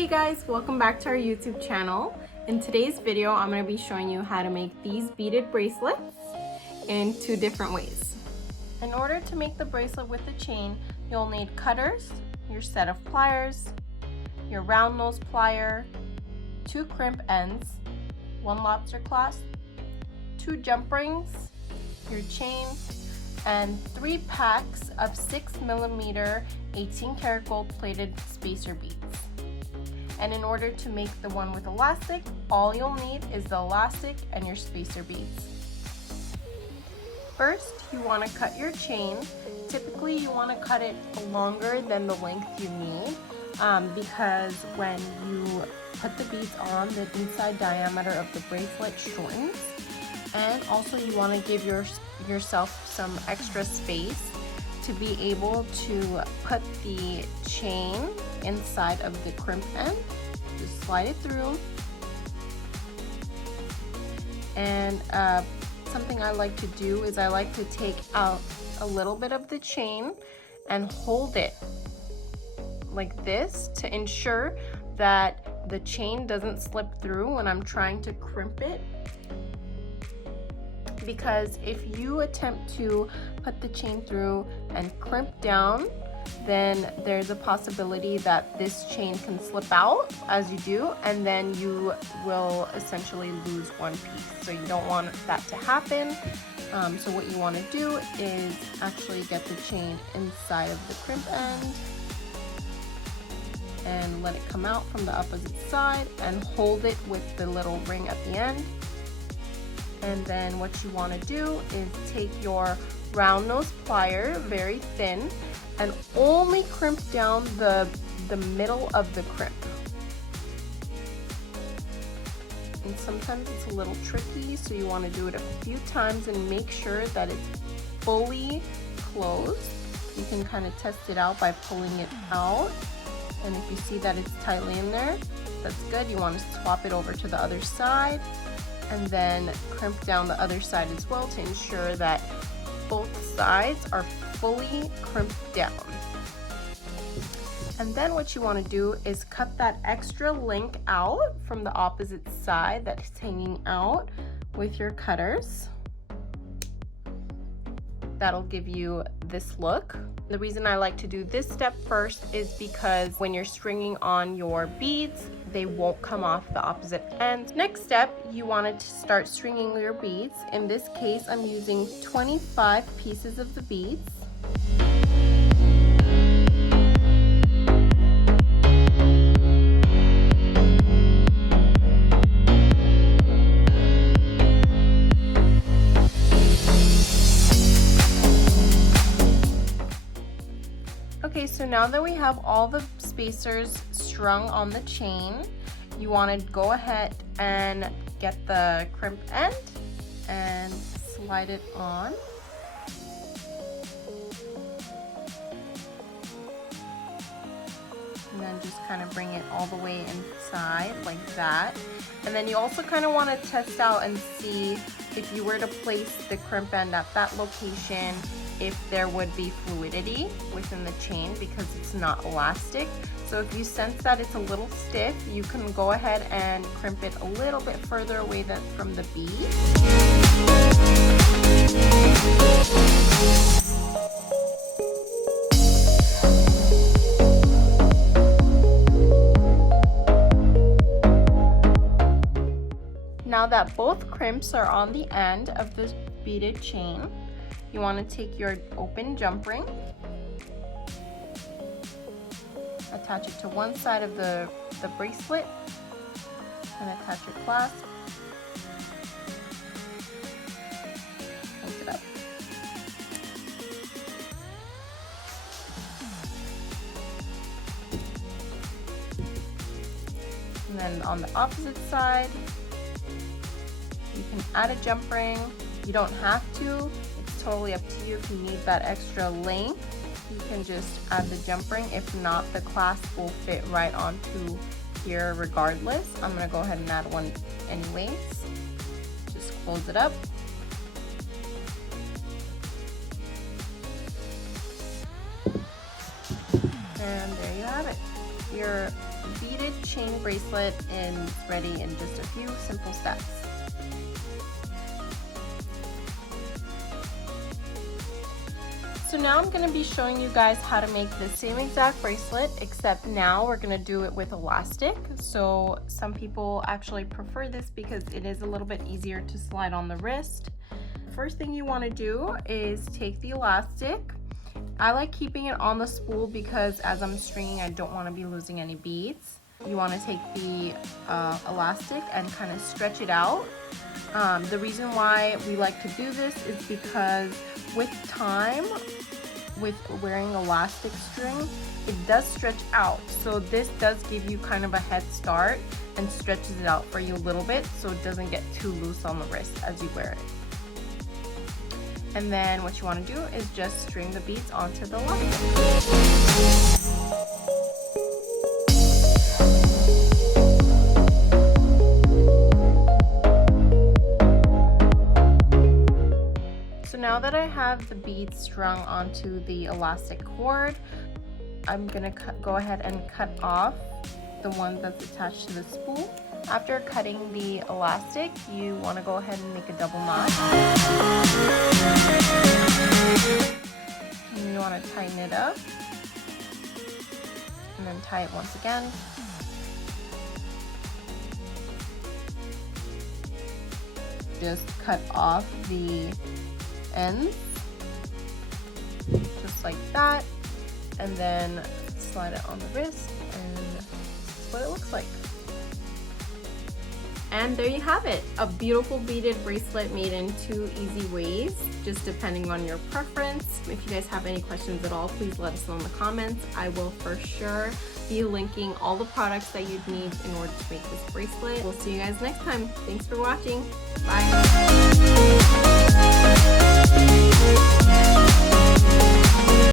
Hey guys, welcome back to our YouTube channel. In today's video, I'm going to be showing you how to make these beaded bracelets in two different ways. In order to make the bracelet with the chain, you'll need cutters, your set of pliers, your round nose plier, 2 crimp ends, 1 lobster clasp, 2 jump rings, your chain, and 3 packs of 6mm 18-karat gold plated spacer beads. And in order to make the one with elastic, all you'll need is the elastic and your spacer beads. First, you want to cut your chain. Typically, you want to cut it longer than the length you need because when you put the beads on, the inside diameter of the bracelet shortens. And also, you want to give yourself some extra space to be able to put the chain inside of the crimp end. Just slide it through. And something I like to do is I like to take out a little bit of the chain and hold it like this to ensure that the chain doesn't slip through when I'm trying to crimp it. Because if you attempt to put the chain through and crimp down, then there's a possibility that this chain can slip out as you do, and then you will essentially lose one piece. So you don't want that to happen. So what you want to do is actually get the chain inside of the crimp end and let it come out from the opposite side and hold it with the little ring at the end. And then what you want to do is take your round nose plier, very thin, and only crimp down the middle of the crimp. And sometimes it's a little tricky, so you want to do it a few times and make sure that it's fully closed. You can kind of test it out by pulling it out. And if you see that it's tightly in there, that's good. You want to swap it over to the other side. And then crimp down the other side as well to ensure that both sides are fully crimped down. And then what you want to do is cut that extra link out from the opposite side that's hanging out with your cutters. That'll give you this look. The reason I like to do this step first is because when you're stringing on your beads, they won't come off the opposite end. Next step, you want to start stringing your beads. In this case, I'm using 25 pieces of the beads. Okay, so now that we have all the spacers strung on the chain, you want to go ahead and get the crimp end and slide it on. And then just kind of bring it all the way inside like that. And then you also kind of want to test out and see if you were to place the crimp end at that location, if there would be fluidity within the chain because it's not elastic. So if you sense that it's a little stiff, you can go ahead and crimp it a little bit further away from the bead. Now that both crimps are on the end of this beaded chain, you want to take your open jump ring, attach it to one side of the bracelet, and attach your clasp. Close it up. And then on the opposite side, you can add a jump ring. You don't have to. Totally up to you. If you need that extra length, you can just add the jump ring. If not, the clasp will fit right onto here regardless. I'm gonna go ahead and add one anyways. Just close it up. And there you have it. Your beaded chain bracelet, and it's ready in just a few simple steps. So now I'm going to be showing you guys how to make the same exact bracelet, except now we're going to do it with elastic. So some people actually prefer this because it is a little bit easier to slide on the wrist. First thing you want to do is take the elastic. I like keeping it on the spool because as I'm stringing, I don't want to be losing any beads. You want to take the elastic and kind of stretch it out. The reason why we like to do this is because with time, with wearing elastic string, it does stretch out. So this does give you kind of a head start and stretches it out for you a little bit so it doesn't get too loose on the wrist as you wear it. And then what you want to do is just string the beads onto the elastic. Now that I have the beads strung onto the elastic cord, I'm gonna go ahead and cut off the one that's attached to the spool. After cutting the elastic, you want to go ahead and make a double knot. And you want to tighten it up and then tie it once again. Just cut off the ends just like that, and then slide it on the wrist, and that's what it looks like. And there you have it, a beautiful beaded bracelet made in 2 easy ways, just depending on your preference. If you guys have any questions at all, please let us know in the comments. I will for sure be linking all the products that you'd need in order to make this bracelet. We'll see you guys next time. Thanks for watching. Bye.